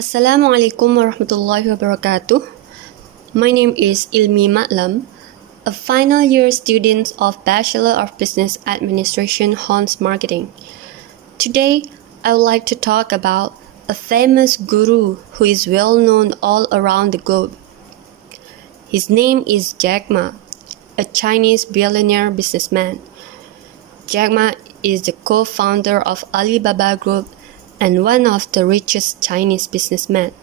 Assalamualaikum warahmatullahi wabarakatuh. My name is Ilmee Malam, a final year student of Bachelor of Business Administration Hans Marketing. Today, I would like to talk about a famous guru who is well known all around the globe. His name is Jack Ma, a Chinese billionaire businessman. Jack Ma is the co-founder of Alibaba Group and one of the richest Chinese businessmen.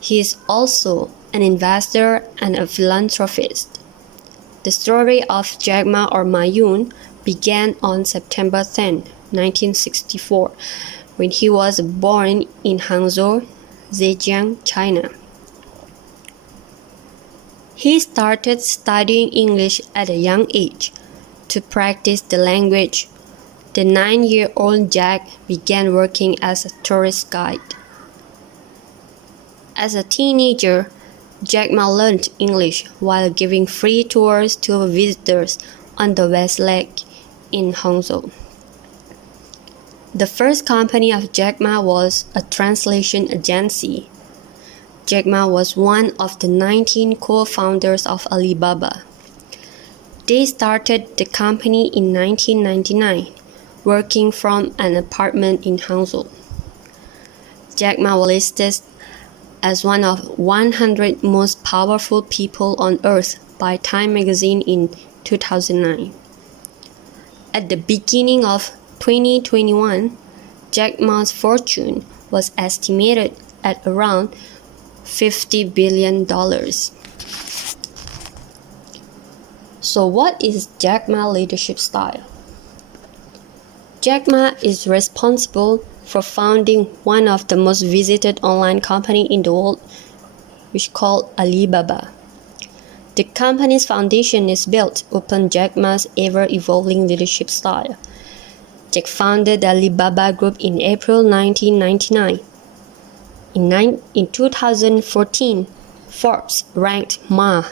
He is also an investor and a philanthropist. The story of Jack Ma or Ma Yun began on September 10, 1964, when he was born in Hangzhou, Zhejiang, China. He started studying English at a young age. To practice the language, the 9-year-old Jack began working as a tourist guide. As a teenager, Jack Ma learned English while giving free tours to visitors on the West Lake in Hangzhou. The first company of Jack Ma was a translation agency. Jack Ma was one of the 19 co-founders of Alibaba. They started the company in 1999, working from an apartment in Hangzhou. Jack Ma was listed as one of 100 most powerful people on earth by Time magazine in 2009. At the beginning of 2021, Jack Ma's fortune was estimated at around $50 billion. So what is Jack Ma's leadership style? Jack Ma is responsible for founding one of the most visited online company in the world, which is called Alibaba. The company's foundation is built upon Jack Ma's ever-evolving leadership style. Jack founded the Alibaba Group in April 1999. In 2014, Forbes ranked Ma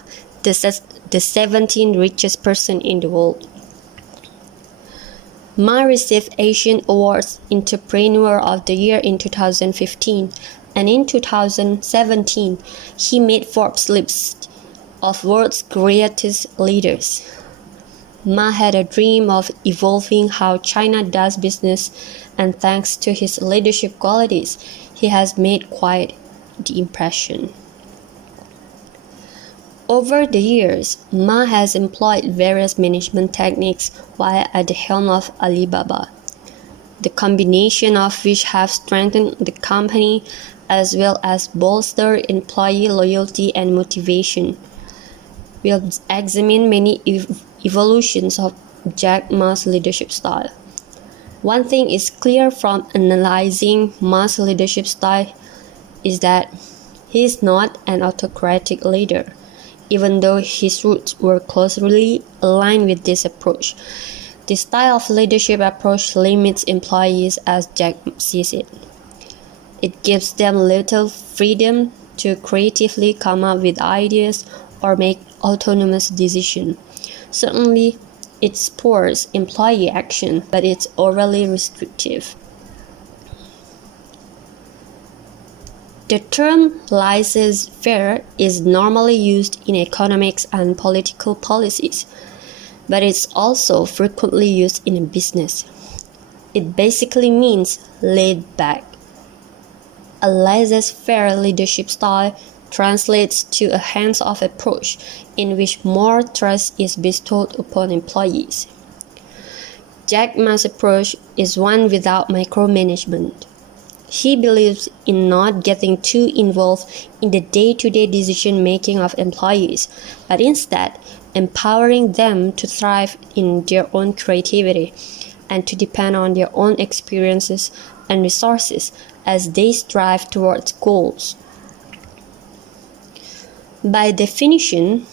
the 17th richest person in the world. Ma received Asian Awards Entrepreneur of the Year in 2015, and in 2017, he made Forbes' list of world's greatest leaders. Ma had a dream of evolving how China does business, and thanks to his leadership qualities, he has made quite the impression. Over the years, Ma has employed various management techniques while at the helm of Alibaba, the combination of which have strengthened the company as well as bolstered employee loyalty and motivation. We'll examine many evolutions of Jack Ma's leadership style. One thing is clear from analyzing Ma's leadership style is that he is not an autocratic leader. Even though his roots were closely aligned with this approach, the style of leadership approach limits employees as Jack sees it. It gives them little freedom to creatively come up with ideas or make autonomous decisions. Certainly, it supports employee action, but it's overly restrictive. The term laissez-faire is normally used in economics and political policies, but it's also frequently used in business. It basically means laid back. A laissez-faire leadership style translates to a hands-off approach in which more trust is bestowed upon employees. Jack Ma's approach is one without micromanagement. He believes in not getting too involved in the day-to-day decision-making of employees, but instead empowering them to thrive in their own creativity and to depend on their own experiences and resources as they strive towards goals. By definition,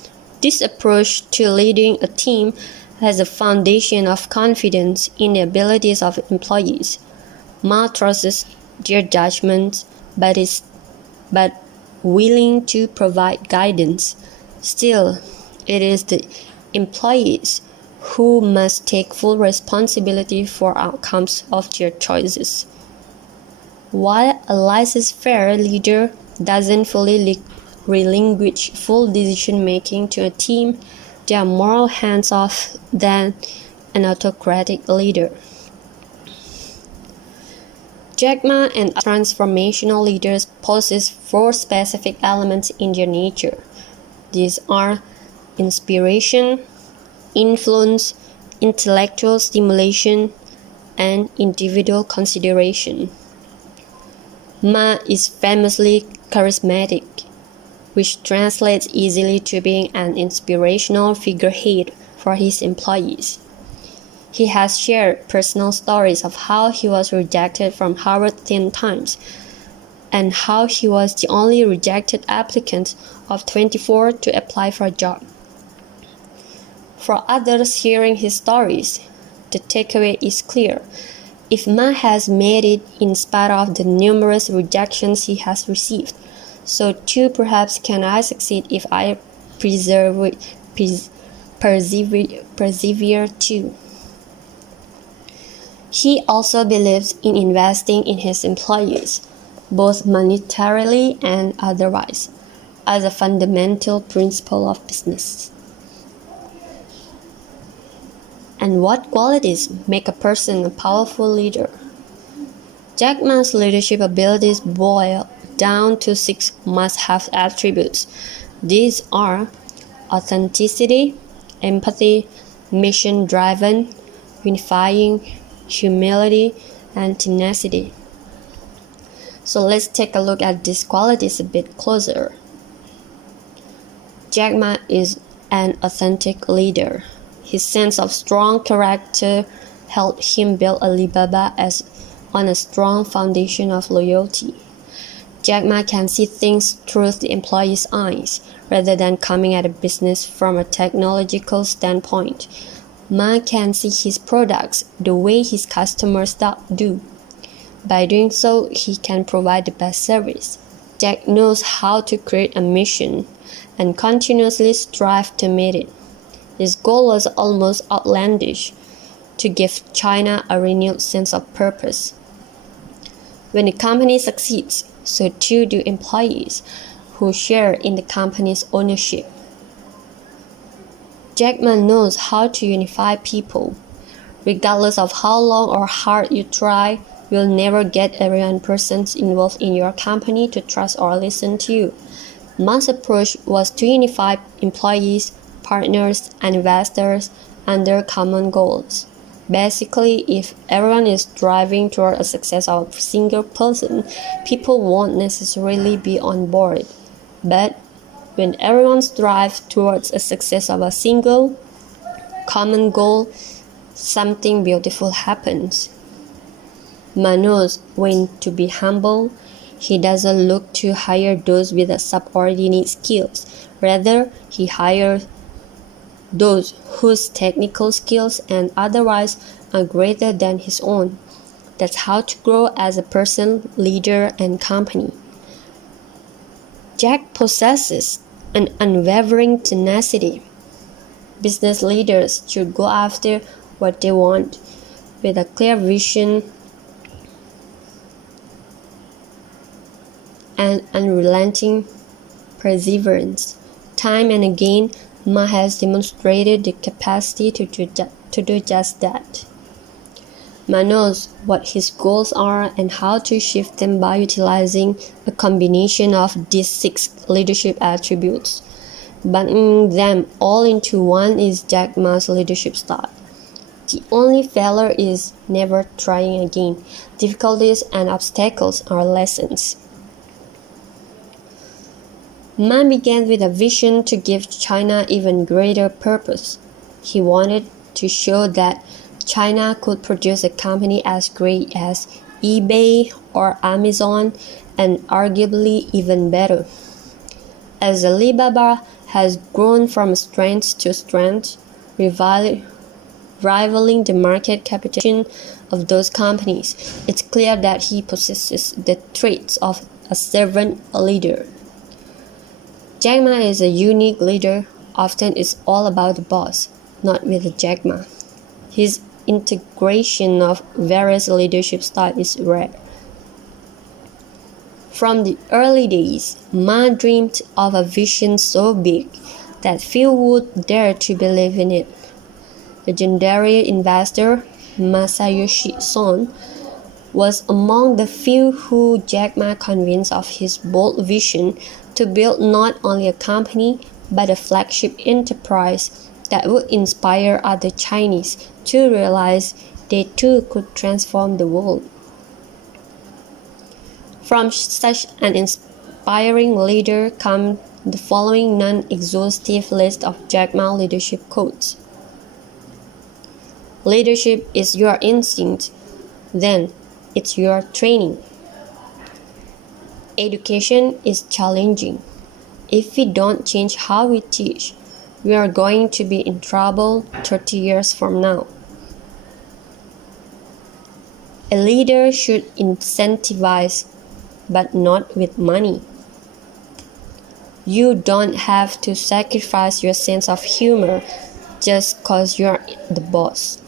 this approach to leading a team has a foundation of confidence in the abilities of employees. Ma trusts their judgment, but willing to provide guidance. Still, it is the employees who must take full responsibility for outcomes of their choices. While a laissez-faire leader doesn't fully relinquish full decision-making to a team, they are more hands-off than an autocratic leader. Jack Ma and transformational leaders possess 4 specific elements in their nature. These are inspiration, influence, intellectual stimulation, and individual consideration. Ma is famously charismatic, which translates easily to being an inspirational figurehead for his employees. He has shared personal stories of how he was rejected from Harvard 10 times and how he was the only rejected applicant of 24 to apply for a job. For others hearing his stories, the takeaway is clear. If Ma has made it in spite of the numerous rejections he has received, so too perhaps can I succeed if I persevere too. He also believes in investing in his employees, both monetarily and otherwise, as a fundamental principle of business. And what qualities make a person a powerful leader? Jack Ma's leadership abilities boil down to 6 must-have attributes. These are authenticity, empathy, mission-driven, unifying, humility, and tenacity. So let's take a look at these qualities a bit closer. Jack Ma is an authentic leader. His sense of strong character helped him build Alibaba on a strong foundation of loyalty. Jack Ma can see things through the employee's eyes, rather than coming at a business from a technological standpoint. Ma can see his products the way his customers do. By doing so, he can provide the best service. Jack knows how to create a mission and continuously strive to meet it. His goal was almost outlandish, to give China a renewed sense of purpose. When the company succeeds, so too do employees who share in the company's ownership. Jack Ma knows how to unify people. Regardless of how long or hard you try, you'll never get every person involved in your company to trust or listen to you. Ma's approach was to unify employees, partners, and investors under common goals. Basically, if everyone is driving toward a success of a single person, people won't necessarily be on board. But when everyone strives towards a success of a single common goal, something beautiful happens. Ma knows when to be humble. He doesn't look to hire those with subordinate skills. Rather, he hires those whose technical skills and otherwise are greater than his own. That's how to grow as a person, leader, and company. Jack possesses an unwavering tenacity. Business leaders should go after what they want with a clear vision and unrelenting perseverance. Time and again, Ma has demonstrated the capacity to do just that. Ma knows what his goals are and how to shift them by utilizing a combination of these 6 leadership attributes. Bundling them all into one is Jack Ma's leadership style. The only failure is never trying again. Difficulties and obstacles are lessons. Ma began with a vision to give China even greater purpose. He wanted to show that China could produce a company as great as eBay or Amazon, and arguably even better. As Alibaba has grown from strength to strength, rivaling the market capitalization of those companies, it's clear that he possesses the traits of a servant leader. Jack Ma is a unique leader. Often it's all about the boss, not with Jack Ma. His integration of various leadership styles is rare. From the early days, Ma dreamed of a vision so big that few would dare to believe in it. Legendary investor Masayoshi Son was among the few who Jack Ma convinced of his bold vision to build not only a company but a flagship enterprise that would inspire other Chinese to realize they too could transform the world. From such an inspiring leader come the following non-exhaustive list of Jack Ma leadership quotes. Leadership is your instinct, then it's your training. Education is challenging. If we don't change how we teach, we are going to be in trouble 30 years from now. A leader should incentivize, but not with money. You don't have to sacrifice your sense of humor just because you're the boss.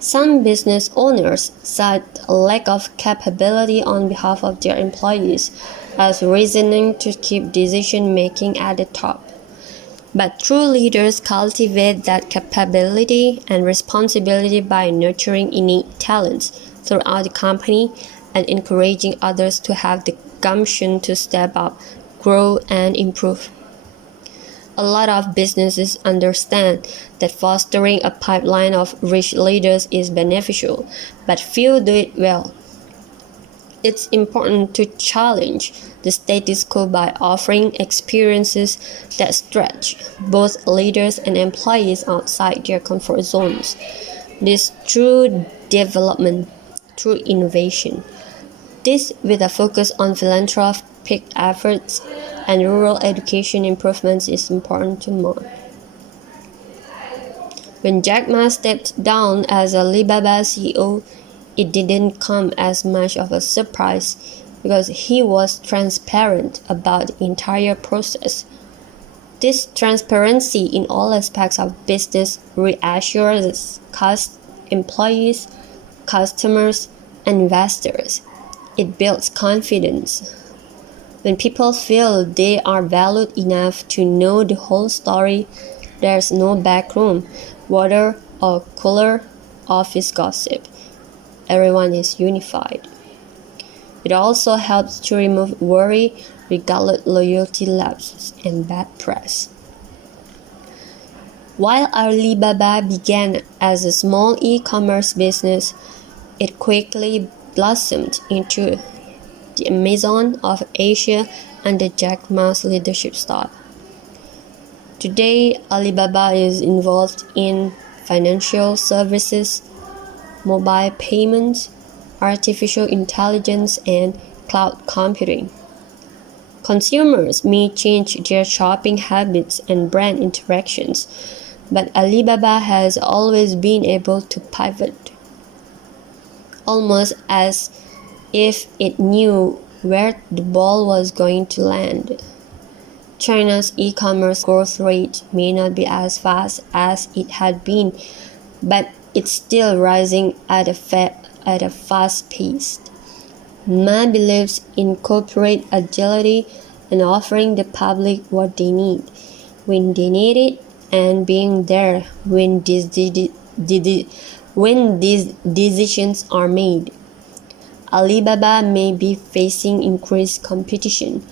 Some business owners cite a lack of capability on behalf of their employees as reasoning to keep decision-making at the top. But true leaders cultivate that capability and responsibility by nurturing innate talents throughout the company and encouraging others to have the gumption to step up, grow, and improve. A lot of businesses understand that fostering a pipeline of rich leaders is beneficial, but few do it well. It's important to challenge the status quo by offering experiences that stretch both leaders and employees outside their comfort zones. This true development through innovation. This with a focus on philanthropic efforts and rural education improvements is important to Ma. When Jack Ma stepped down as Alibaba CEO, it didn't come as much of a surprise because he was transparent about the entire process. This transparency in all aspects of business reassures employees, customers, and investors. It builds confidence. When people feel they are valued enough to know the whole story, there's no backroom, water or cooler office gossip. Everyone is unified. It also helps to remove worry regarding loyalty lapses and bad press. While Alibaba began as a small e-commerce business, it quickly blossomed into the Amazon of Asia under Jack Ma's leadership style. Today, Alibaba is involved in financial services, mobile payments, artificial intelligence, and cloud computing. Consumers may change their shopping habits and brand interactions, but Alibaba has always been able to pivot, almost as if it knew where the ball was going to land. China's e-commerce growth rate may not be as fast as it had been, but it's still rising at a fast pace. Ma believes in corporate agility and offering the public what they need, when they need it, and being there when these decisions are made. Alibaba may be facing increased competition,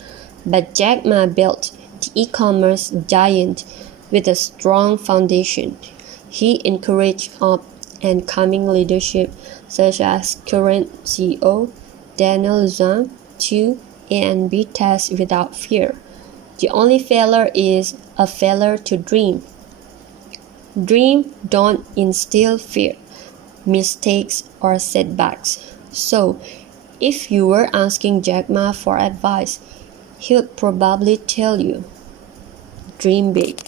but Jack Ma built the e-commerce giant with a strong foundation. He encouraged up-and-coming leadership such as current CEO Daniel Zhang to A and B tests without fear. The only failure is a failure to dream. Dream don't instill fear, mistakes, or setbacks. So, if you were asking Jack Ma for advice, he would probably tell you, dream big.